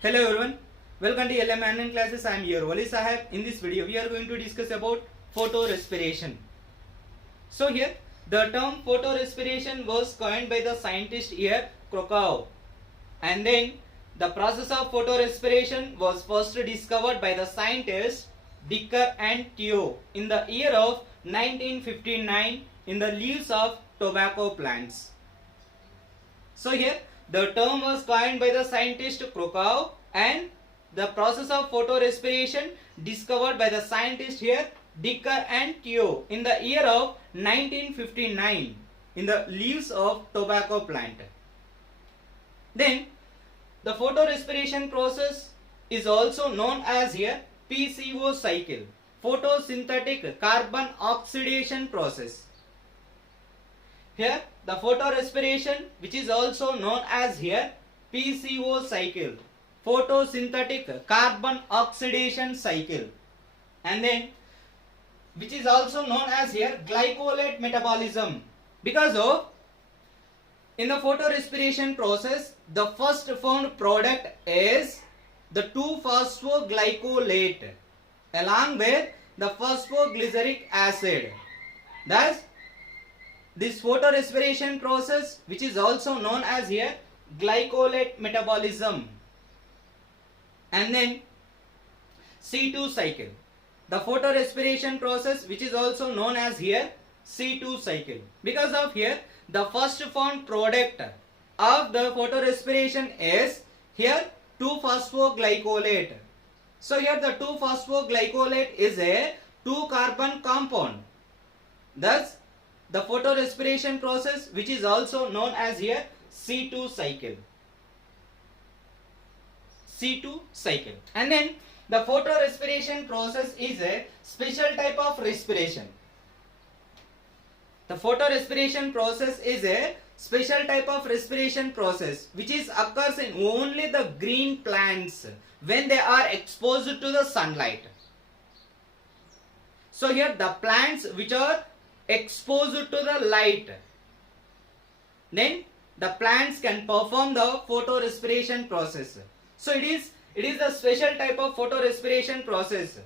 Hello everyone, welcome to LM Online classes. I am your Wali Sahab. In this video, we are going to discuss about photorespiration. So here, the term photorespiration was coined by the scientist here Krakow, and then the process of photorespiration was first discovered by the scientists Dicker and Theo in the year of 1959 in the leaves of tobacco plants. So here the term was coined by the scientist Krakow and the process of photorespiration discovered by the scientist here Dicker and Theo in the year of 1959 in the leaves of tobacco plant. Then the photorespiration process is also known as here PCO cycle, photosynthetic carbon oxidation process. Here the photorespiration, which is also known as here PCO cycle, photosynthetic carbon oxidation cycle, and then which is also known as here glycolate metabolism, because of in the photorespiration process the first found product is the 2-phosphoglycolate along with the phosphoglyceric acid. Thus this photorespiration process, which is also known as here glycolate metabolism, and then C2 cycle, the photorespiration process, which is also known as here C2 cycle, because of here the first found product of the photorespiration is here 2-phosphoglycolate. So here the 2-phosphoglycolate is a 2-carbon compound. Thus the photorespiration process, which is also known as here C2 cycle. C2 cycle. And then the photorespiration process is a special type of respiration. The photorespiration process is a special type of respiration process which is occurs in only the green plants when they are exposed to the sunlight. So here the plants which are exposed to the light, then the plants can perform the photorespiration process. So it is a special type of photorespiration process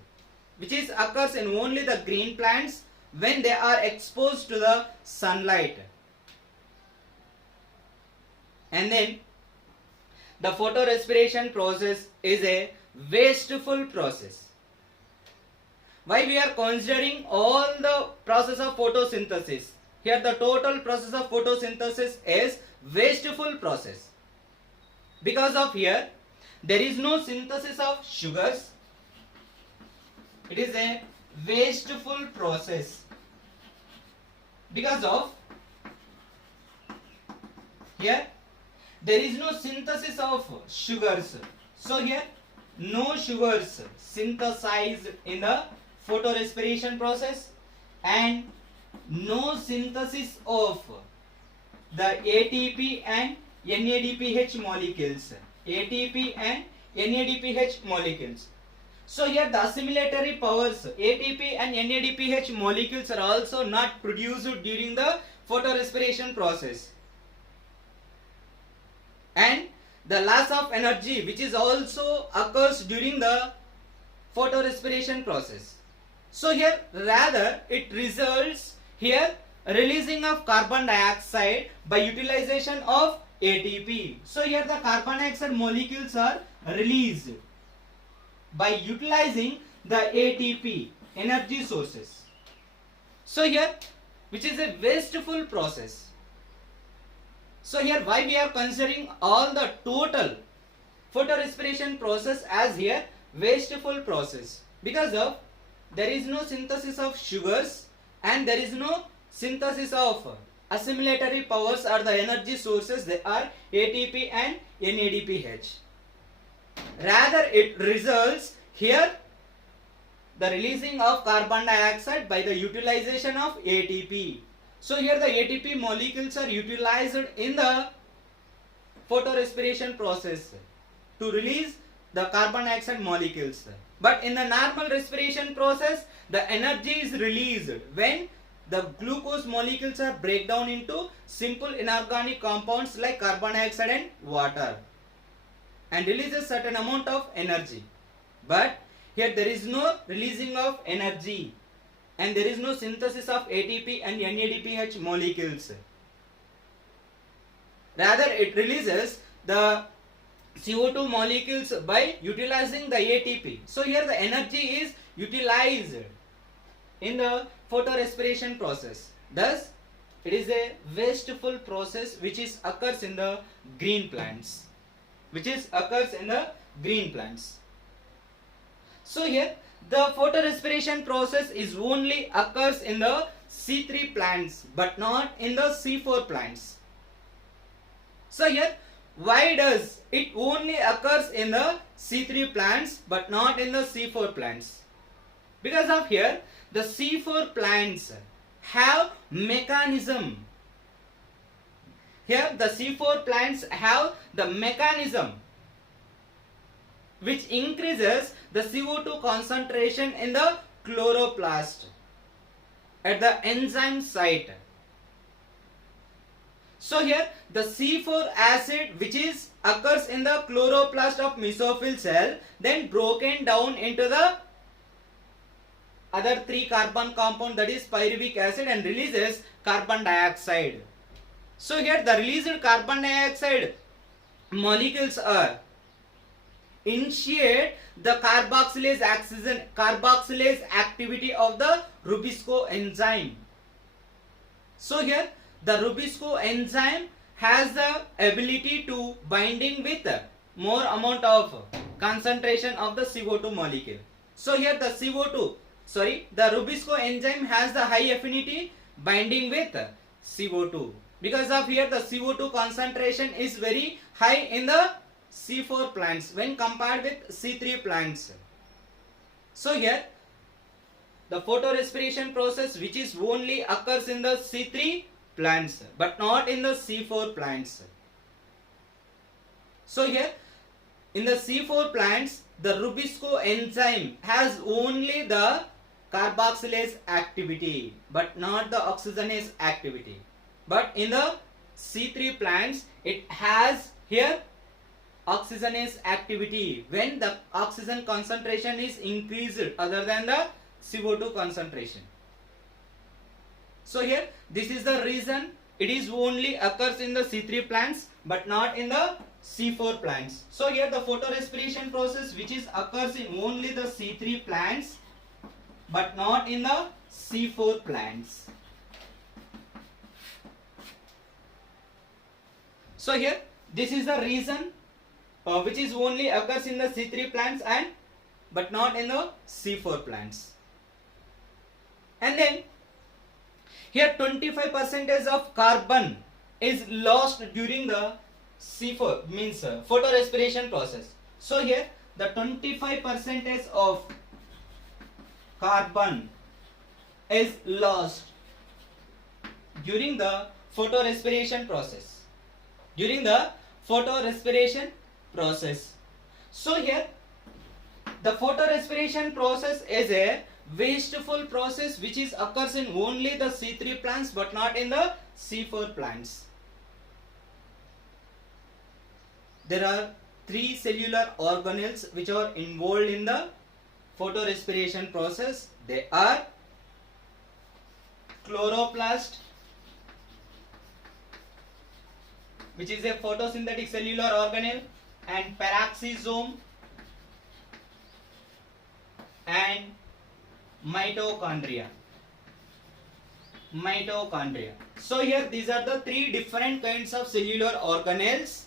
which is occurs in only the green plants when they are exposed to the sunlight. And then the photorespiration process is a wasteful process. Why we are considering all the process of photosynthesis? Here the total process of photosynthesis is wasteful process, because of here there is no synthesis of sugars. It is a wasteful process because of here there is no synthesis of sugars. So here no sugars synthesized in the photorespiration process and no synthesis of the ATP and NADPH molecules. ATP and NADPH molecules. So here the assimilatory powers ATP and NADPH molecules are also not produced during the photorespiration process. And the loss of energy, which is also occurs during the photorespiration process. So here rather it results here releasing of carbon dioxide by utilization of ATP. So here the carbon dioxide molecules are released by utilizing the ATP energy sources. So here which is a wasteful process. So here why we are considering all the total photorespiration process as here wasteful process, because of there is no synthesis of sugars and there is no synthesis of assimilatory powers or the energy sources. They are ATP and NADPH. Rather it results here the releasing of carbon dioxide by the utilization of ATP. So here the ATP molecules are utilized in the photorespiration process to release the carbon dioxide molecules. But in the normal respiration process, the energy is released when the glucose molecules are break down into simple inorganic compounds like carbon dioxide and water. and releases certain amount of energy. But here there is no releasing of energy and there is no synthesis of ATP and NADPH molecules. Rather, it releases the CO2 molecules by utilizing the ATP. So here the energy is utilized in the photorespiration process. Thus, it is a wasteful process which occurs in the green plants. So here the photorespiration process is only occurs in the C3 plants but not in the C4 plants. So here, why does it only occurs in the C3 plants but not in the C4 plants? Because of here, the C4 plants have mechanism. Here the C4 plants have the mechanism which increases the CO2 concentration in the chloroplast at the enzyme site. So here the C4 acid which occurs in the chloroplast of mesophyll cell then broken down into the other 3 carbon compound, that is pyruvic acid, and releases carbon dioxide. So here the released carbon dioxide molecules are initiate the carboxylase activity of the Rubisco enzyme. So here the Rubisco enzyme has the ability to binding with more amount of concentration of the CO2 molecule. So here the Rubisco enzyme has the high affinity binding with CO2. Because of here the CO2 concentration is very high in the C4 plants when compared with C3 plants. So here the photorespiration process which only occurs in the C3 plants but not in the C4 plants. So here in the C4 plants the Rubisco enzyme has only the carboxylase activity but not the oxygenase activity. But in the C3 plants it has here oxygenase activity when the oxygen concentration is increased other than the CO2 concentration. So here this is the reason it is only occurs in the C3 plants but not in the C4 plants. So here the photorespiration process which occurs in only the C3 plants but not in the C4 plants. So here this is the reason which only occurs in the C3 plants and but not in the C4 plants. And then here 25% of carbon is lost during the C4 means photorespiration process. So here the 25% of carbon is lost during the photorespiration process. So here the photorespiration process is a wasteful process which occurs in only the C3 plants but not in the C4 plants. There are 3 cellular organelles which are involved in the photorespiration process. They are chloroplast, which is a photosynthetic cellular organelle, and peroxisome and mitochondria. So here these are the 3 different kinds of cellular organelles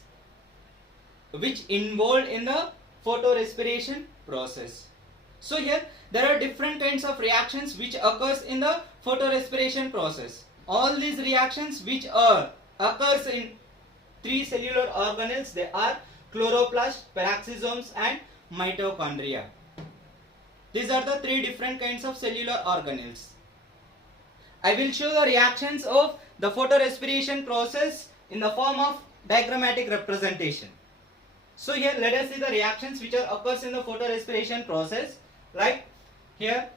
which involved in the photorespiration process. So here there are different kinds of reactions which occurs in the photorespiration process. All these reactions which occurs in 3 cellular organelles, they are chloroplast, peroxisomes and mitochondria. These are the 3 different kinds of cellular organelles. I will show the reactions of the photorespiration process in the form of diagrammatic representation. So here let us see the reactions which occurs in the photorespiration process. Like here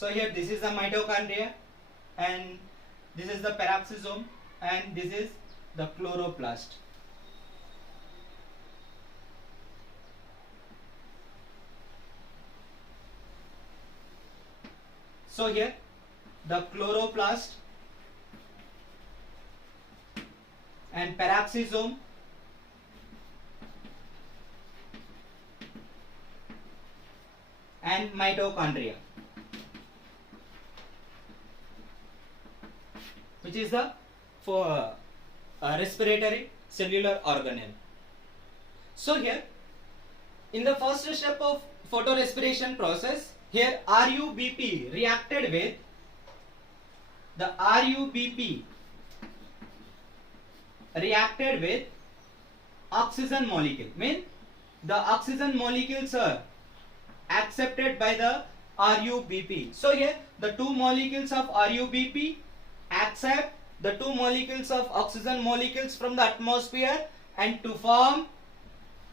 So here this is the mitochondria, and this is the peroxisome, and this is the chloroplast. So here the chloroplast and peroxisome and mitochondria, which is the for respiratory cellular organelle. So here in the first step of photorespiration process, here RUBP reacted with the RUBP reacted with oxygen molecule, mean the oxygen molecules are accepted by the RUBP. So here the two molecules of RUBP accept the two molecules of oxygen molecules from the atmosphere and to form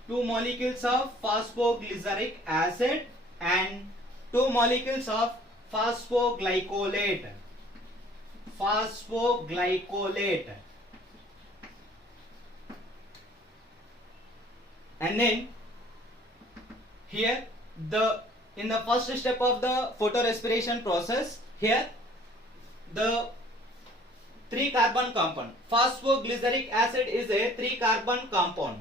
two molecules of phosphoglyceric acid and two molecules of phosphoglycolate. And then here in the first step of the photorespiration process, here the 3-carbon compound phosphoglyceric acid is a 3-carbon compound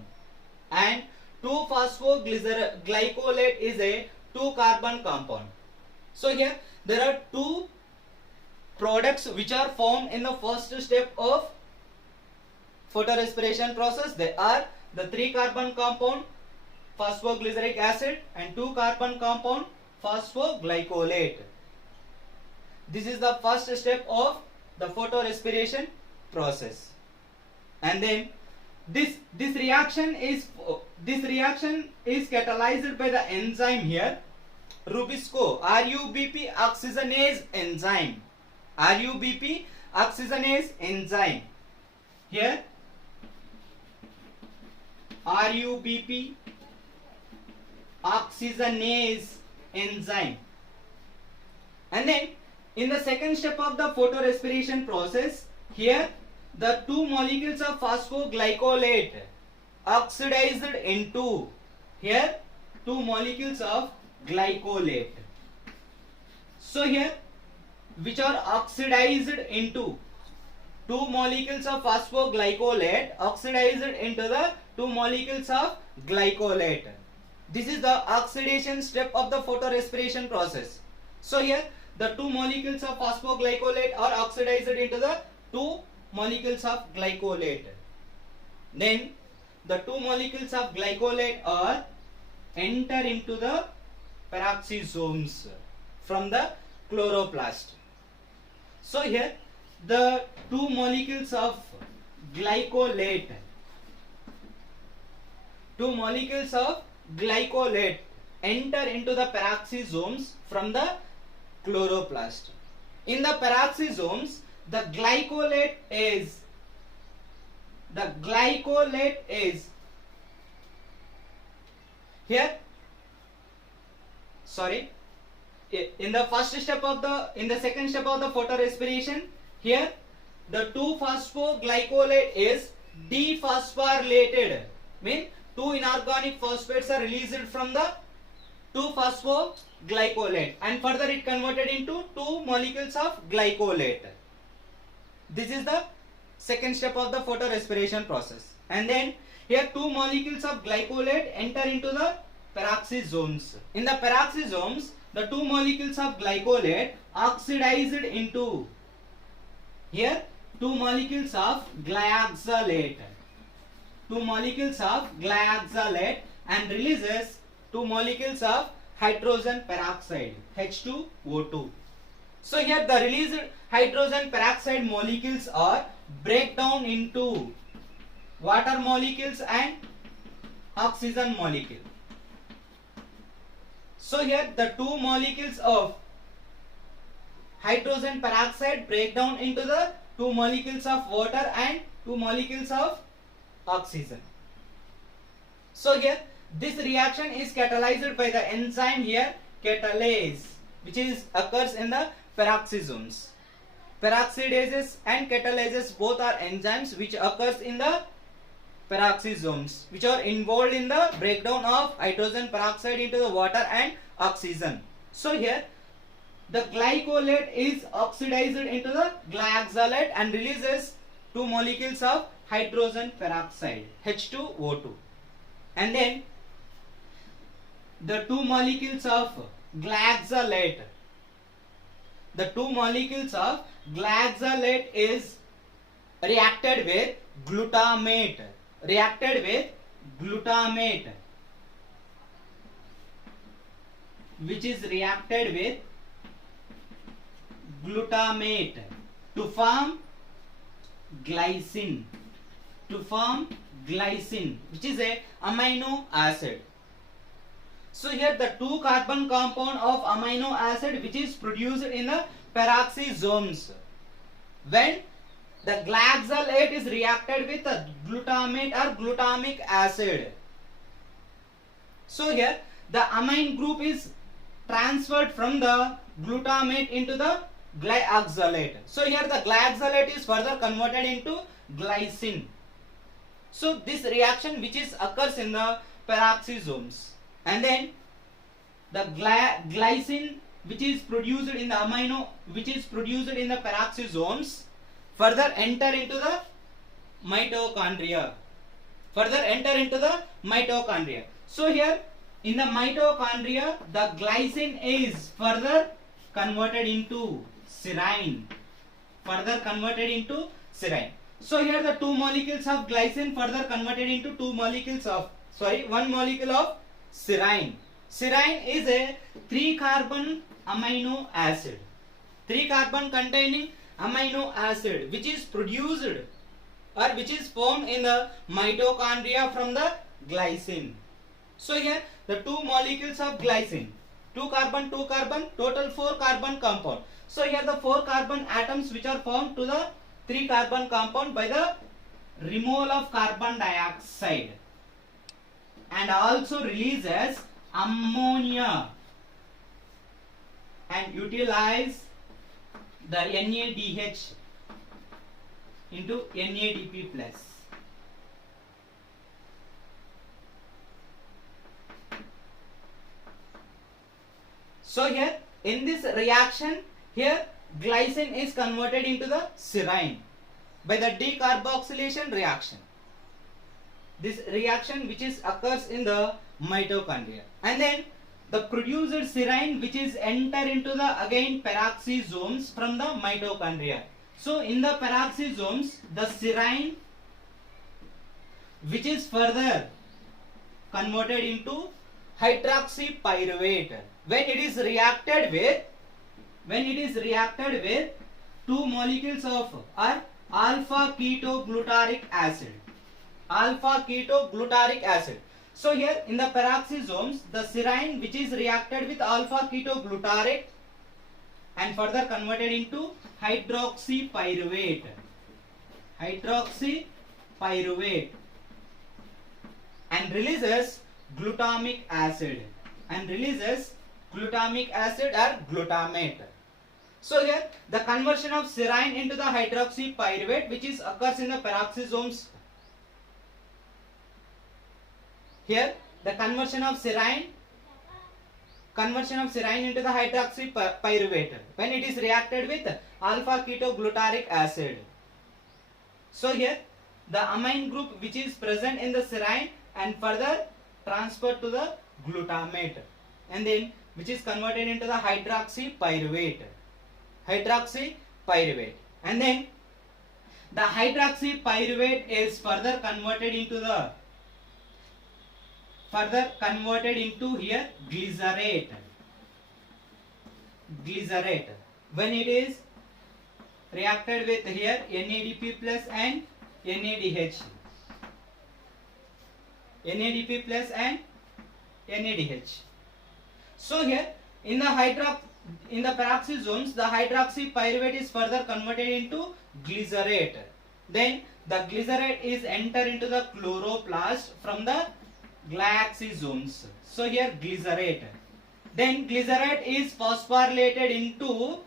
and 2-phosphoglycolate is a 2-carbon compound. So here there are two products which are formed in the first step of photorespiration process. They are the 3-carbon compound phosphoglyceric acid and 2-carbon compound phosphoglycolate. This is the first step of the photorespiration process. And then this reaction is catalyzed by the enzyme here, Rubisco RUBP oxygenase enzyme. RUBP oxygenase enzyme. Here RUBP oxygenase enzyme. And then in the second step of the photorespiration process, here the two molecules of phosphoglycolate oxidized into here two molecules of glycolate. So here which are oxidized into two molecules of phosphoglycolate oxidized into the two molecules of glycolate. This is the oxidation step of the photorespiration process. So here the two molecules of phosphoglycolate are oxidized into the two molecules of glycolate. Then the two molecules of glycolate are enter into the peroxisomes from the chloroplast. So here the two molecules of glycolate enter into the peroxisomes from the chloroplast. In the peroxisomes, the glycolate is here, sorry, in the second step of the photorespiration, here the 2-phosphoglycolate is dephosphorylated, mean two inorganic phosphates are released from the 2-phosphoglycolate and further it converted into two molecules of glycolate. This is the second step of the photorespiration process. And then here two molecules of glycolate enter into the peroxisomes. In the peroxisomes, the two molecules of glycolate oxidized into here two molecules of glyoxylate. And releases two molecules of hydrogen peroxide, H2O2. So here the released hydrogen peroxide molecules are break down into water molecules and oxygen molecule. So here the two molecules of hydrogen peroxide break down into the two molecules of water and two molecules of oxygen. So here this reaction is catalyzed by the enzyme here catalase. which is occurs in the peroxisomes. Peroxidases and catalases both are enzymes which occurs in the peroxisomes, which are involved in the breakdown of hydrogen peroxide into the water and oxygen. So here the glycolate is oxidized into the glyoxylate and releases two molecules of hydrogen peroxide, H2O2, and then the two molecules of glyoxylate, is reacted with glutamate, which is reacted with glutamate to form glycine, which is a amino acid. So here the 2 carbon compound of amino acid which is produced in the peroxisomes. When the glyoxylate is reacted with the glutamate or glutamic acid, so here the amine group is transferred from the glutamate into the glyoxylate. So here the glyoxylate is further converted into glycine. So this reaction which is occurs in the peroxisomes, and then the glycine which is produced in the peroxisomes further enter into the mitochondria. So here in the mitochondria the glycine is further converted into serine. So here the two molecules of glycine further converted into one molecule of serine. Serine is a 3 carbon amino acid, 3 carbon containing amino acid which is produced or which is formed in the mitochondria from the glycine. So here the two molecules of glycine, 2 carbon, total 4 carbon compound. So here the 4 carbon atoms which are formed to the 3 carbon compound by the removal of carbon dioxide, and also releases ammonia and utilize the NADH into NADP plus. So here in this reaction, here glycine is converted into the serine by the decarboxylation reaction. This reaction which is occurs in the mitochondria, and then the produced serine which is enter into the again peroxisomes from the mitochondria. So in the peroxisomes the serine which is further converted into hydroxypyruvate when it is reacted with two molecules of alpha ketoglutaric acid. So here in the peroxisomes the serine which is reacted with alpha ketoglutaric and further converted into hydroxypyruvate and releases glutamic acid or glutamate. So here the conversion of serine into the hydroxypyruvate which is occurs in the peroxisomes. Here the conversion of serine into the hydroxypyruvate when it is reacted with alpha ketoglutaric acid. So here the amine group which is present in the serine and further transferred to the glutamate, and then which is converted into the hydroxypyruvate, and then the hydroxypyruvate is further converted into here glycerate when it is reacted with here NADP plus and NADH. So here in the peroxisomes the hydroxypyruvate is further converted into glycerate. Then the glycerate is enter into the chloroplast from the glyoxysomes. So here glycerate Then glycerate is phosphorylated into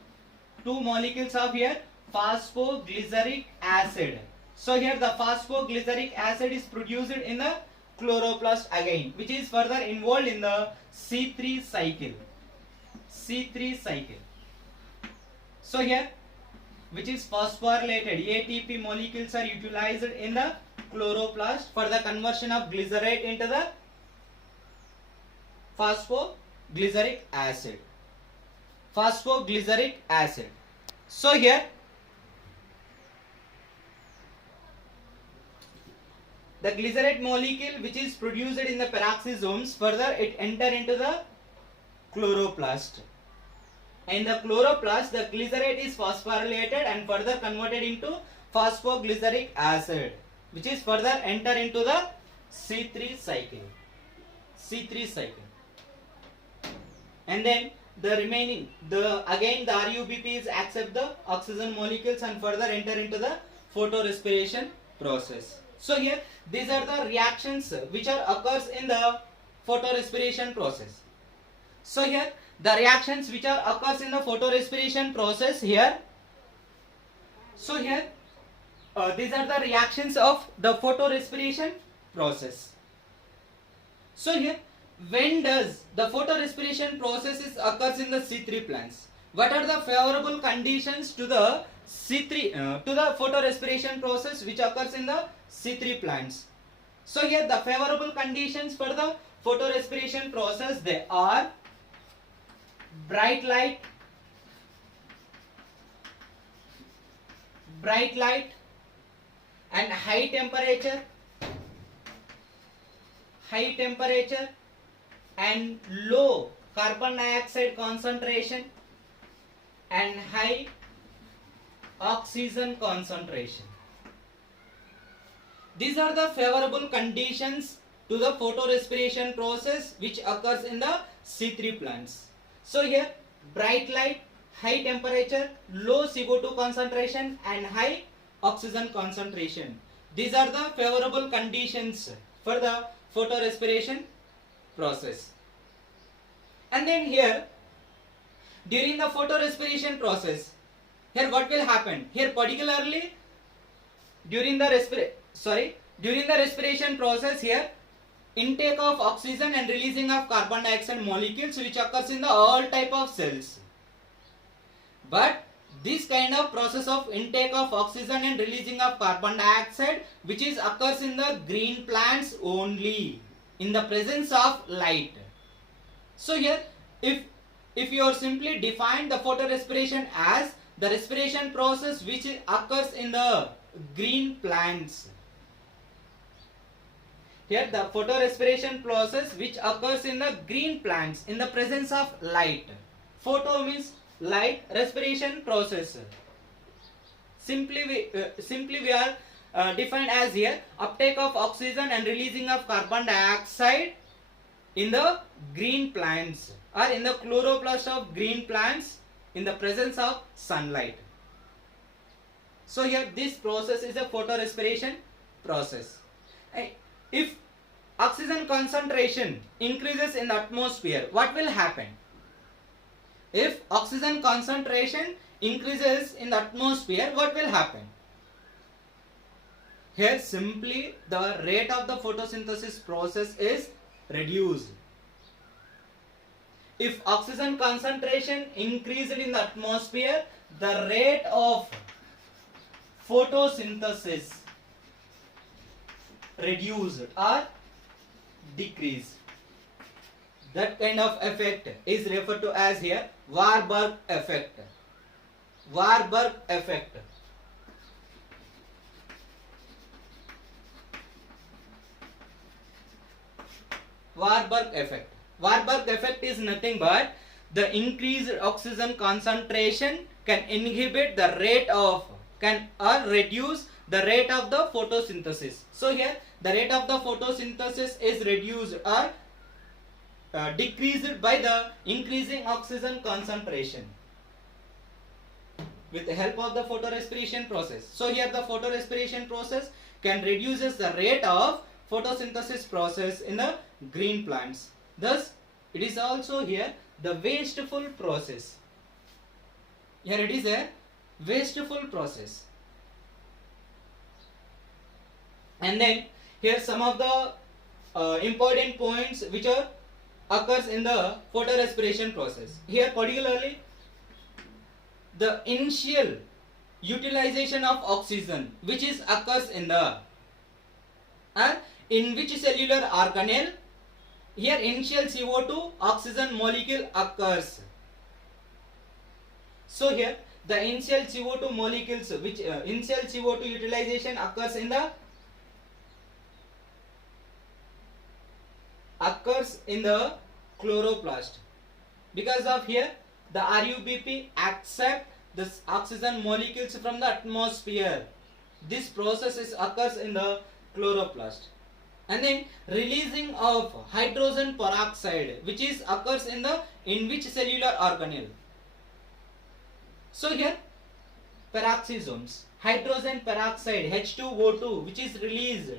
two molecules of here phosphoglyceric acid. So here the phosphoglyceric acid is produced in the chloroplast again, which is further involved in the C3 cycle. C3 cycle. So here, which is phosphorylated ATP molecules are utilized in the chloroplast for the conversion of glycerate into the phosphoglyceric acid. Phosphoglyceric acid. So here the glycerate molecule which is produced in the peroxisomes, further it enter into the chloroplast. In the chloroplast, the glycerate is phosphorylated and further converted into phosphoglyceric acid, which is further enter into the C3 cycle. C3 cycle. And then the remaining, again the RUBPs accept the oxygen molecules and further enter into the photorespiration process. So here these are the reactions which are occurs in the photorespiration process. So here the reactions which are occurs in the photorespiration process here. So here these are the reactions of the photorespiration process. So here, when does the photorespiration process occurs in the C3 plants? What are the favorable conditions to the C3 to the photorespiration process which occurs in the C3 plants? So here the favorable conditions for the photorespiration process, they are bright light and high temperature and low carbon dioxide concentration and high oxygen concentration. These are the favorable conditions to the photorespiration process which occurs in the C3 plants. So here bright light, high temperature, low CO2 concentration and high oxygen concentration. These are the favorable conditions for the photorespiration process. And then here during the photorespiration process, here what will happen? Here particularly during the respiration process, here intake of oxygen and releasing of carbon dioxide molecules which occurs in the all type of cells. But this kind of process of intake of oxygen and releasing of carbon dioxide which is occurs in the green plants only in the presence of light. So here if you are simply define the photorespiration as the respiration process which occurs in the green plants. Here the photorespiration process which occurs in the green plants in the presence of light. Photo means light, respiration process. Simply we are defined as here uptake of oxygen and releasing of carbon dioxide in the green plants or in the chloroplast of green plants in the presence of sunlight. So here this process is a photorespiration process. If oxygen concentration increases in the atmosphere, what will happen? If oxygen concentration increases in the atmosphere, what will happen? Here simply the rate of the photosynthesis process is reduced. If oxygen concentration increased in the atmosphere, the rate of photosynthesis reduced or decreased. That kind of effect is referred to as here Warburg effect. Warburg effect. Warburg effect. Warburg effect is nothing but the increased oxygen concentration can inhibit the rate of or reduce the rate of the photosynthesis. So here the rate of the photosynthesis is reduced or decreased by the increasing oxygen concentration with the help of the photorespiration process. So here the photorespiration process can reduces the rate of photosynthesis process in the green plants. Thus it is also here the wasteful process. Here it is a wasteful process. And then here some of the important points which are occurs in the photorespiration process. Here particularly the initial utilization of oxygen which is occurs in the in which cellular organelle. Here initial CO2 oxygen molecule occurs. So here the initial CO2 molecules which initial CO2 utilization occurs in the chloroplast. Because of here the RUBP accept the oxygen molecules from the atmosphere. This process occurs in the chloroplast. And then releasing of hydrogen peroxide which is occurs in which cellular organelle. So here peroxisomes, hydrogen peroxide H2O2 which is released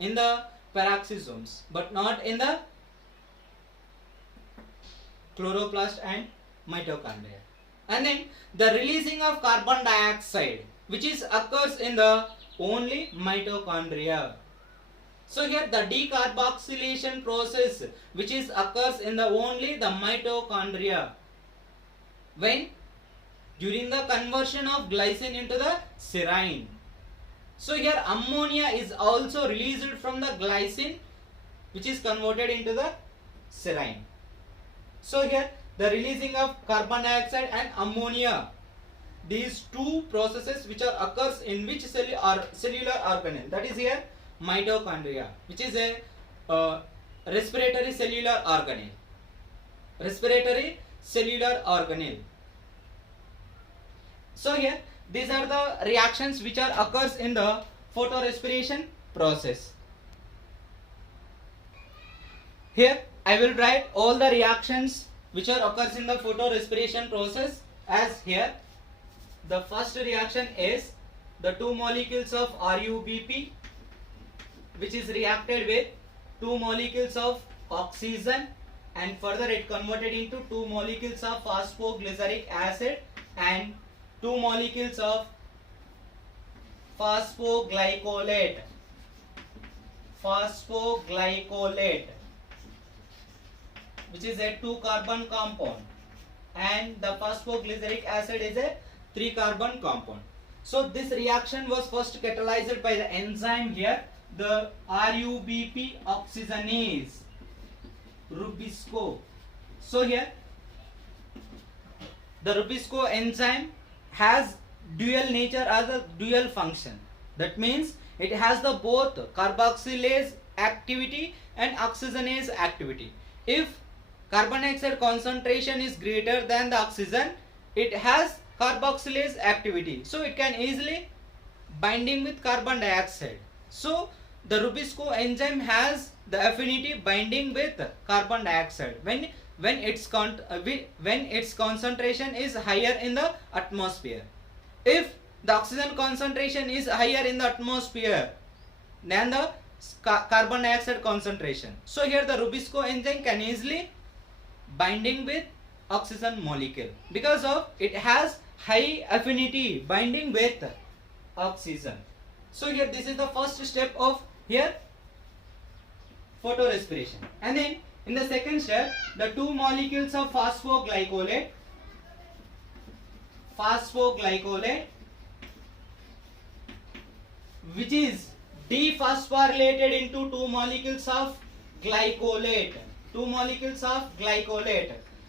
in the peroxisomes but not in the chloroplast and mitochondria. And then the releasing of carbon dioxide which is occurs in the only mitochondria. So here the decarboxylation process which is occurs in the only the mitochondria when during the conversion of glycine into the serine. So here ammonia is also released from the glycine which is converted into the serine. So here the releasing of carbon dioxide and ammonia, these two processes which are occurs in which cellular organelle, that is here mitochondria, which is a respiratory cellular organelle. Respiratory cellular organelle. So here these are the reactions which are occurs in the photorespiration process. Here I will write all the reactions which are occurs in the photorespiration process as here. The first reaction is the two molecules of RUBP which is reacted with two molecules of oxygen and further it converted into two molecules of phosphoglyceric acid and two molecules of phosphoglycolate which is a 2-carbon compound and the phosphoglyceric acid is a 3-carbon compound. So this reaction was first catalyzed by the enzyme here, the RUBP oxygenase, Rubisco. So here the Rubisco enzyme has dual nature as a dual function. That means it has the both carboxylase activity and oxygenase activity. If carbon dioxide concentration is greater than the oxygen, it has carboxylase activity, so it can easily binding with carbon dioxide. So the Rubisco enzyme has the affinity binding with carbon dioxide when its concentration is higher in the atmosphere. If the oxygen concentration is higher in the atmosphere than the carbon dioxide concentration, so here the Rubisco enzyme can easily binding with oxygen molecule because of it has high affinity binding with oxygen. So here this is the first step of here photorespiration. And then in the second step, the two molecules of phosphoglycolate which is dephosphorylated into two molecules of glycolate.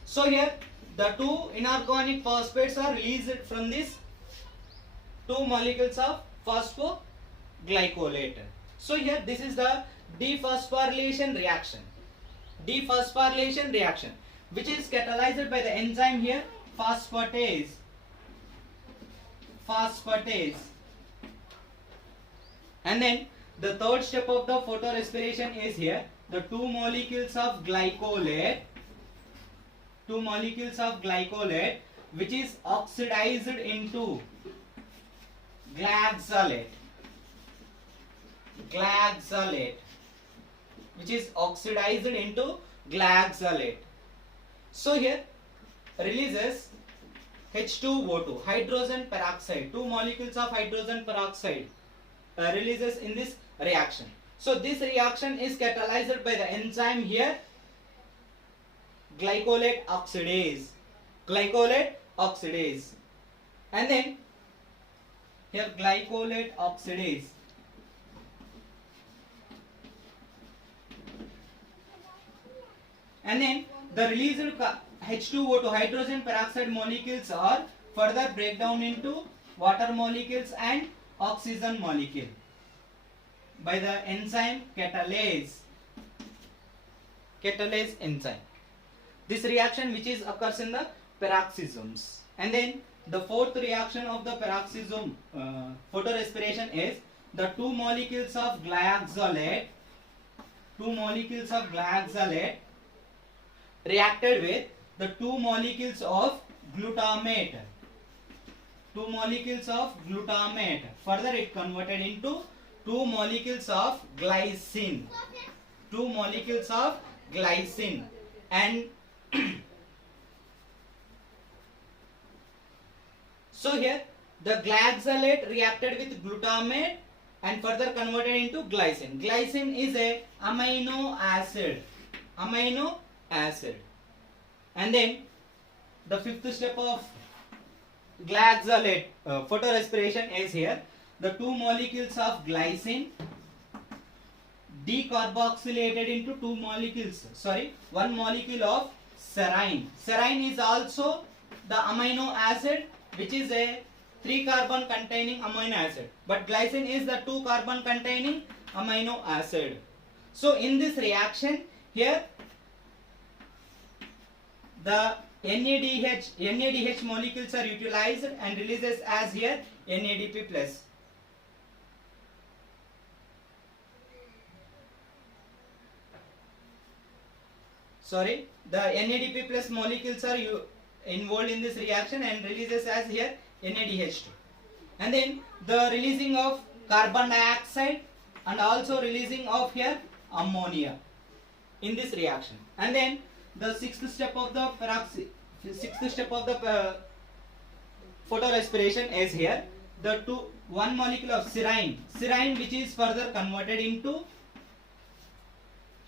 So here the two inorganic phosphates are released from this two molecules of phosphoglycolate. So here this is the dephosphorylation reaction which is catalyzed by the enzyme here phosphatase. And then the third step of the photorespiration is here the two molecules of glycolate which is oxidized into glagzolate which is oxidized into glagzolate. So here releases H2O2, hydrogen peroxide, two molecules of hydrogen peroxide releases in this reaction. So this reaction is catalyzed by the enzyme here, glycolate oxidase, and then here glycolate oxidase, and then the released H2O2 hydrogen peroxide molecules are further break down into water molecules and oxygen molecule by the enzyme catalase enzyme. This reaction which is occurs in the peroxisomes. And then the fourth reaction of the peroxisome photorespiration is the two molecules of glyoxolate reacted with the two molecules of glutamate. Further it converted into two molecules of glycine. And so here the glyoxolate reacted with glutamate and further converted into glycine. Glycine is a amino acid. And then the fifth step of glyoxolate photorespiration is here. The two molecules of glycine decarboxylated into one molecule of serine. Serine is also the amino acid which is a 3-carbon containing amino acid, but glycine is the 2-carbon containing amino acid. So in this reaction here the NADH molecules are utilized and releases as here NADP plus. The NADP plus molecules are involved in this reaction and releases as here NADH2. And then the releasing of carbon dioxide and also releasing of here ammonia in this reaction. And then the sixth step of the photorespiration is here one molecule of serine which is further converted into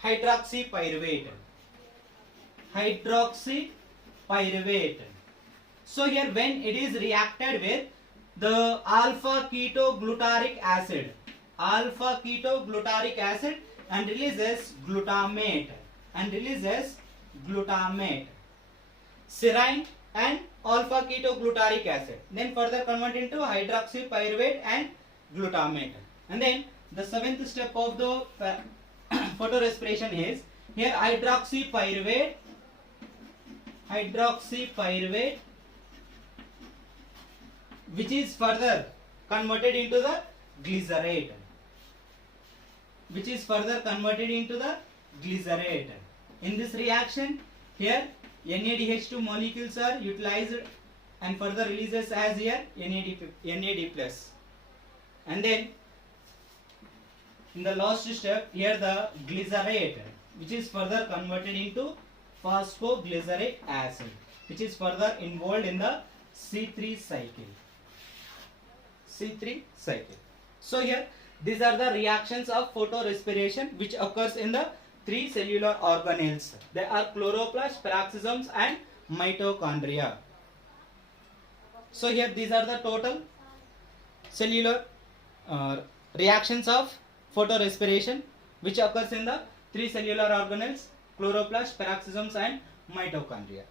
hydroxypyruvate. So here when it is reacted with the alpha ketoglutaric acid and releases glutamate, serine and alpha ketoglutaric acid, then further convert into hydroxypyruvate and glutamate. And then the seventh step of the photorespiration is here hydroxypyruvate which is further converted into the glycerate. In this reaction here NADH2 molecules are utilized and further releases as here NAD plus. And then in the last step here the glycerate which is further converted into phosphoglyceric acid which is further involved in the C3 cycle. So here these are the reactions of photorespiration which occurs in the three cellular organelles. They are chloroplast, peroxisomes and mitochondria. So here these are the total cellular reactions of photorespiration which occurs in the three cellular organelles, chloroplast, peroxisomes and mitochondria.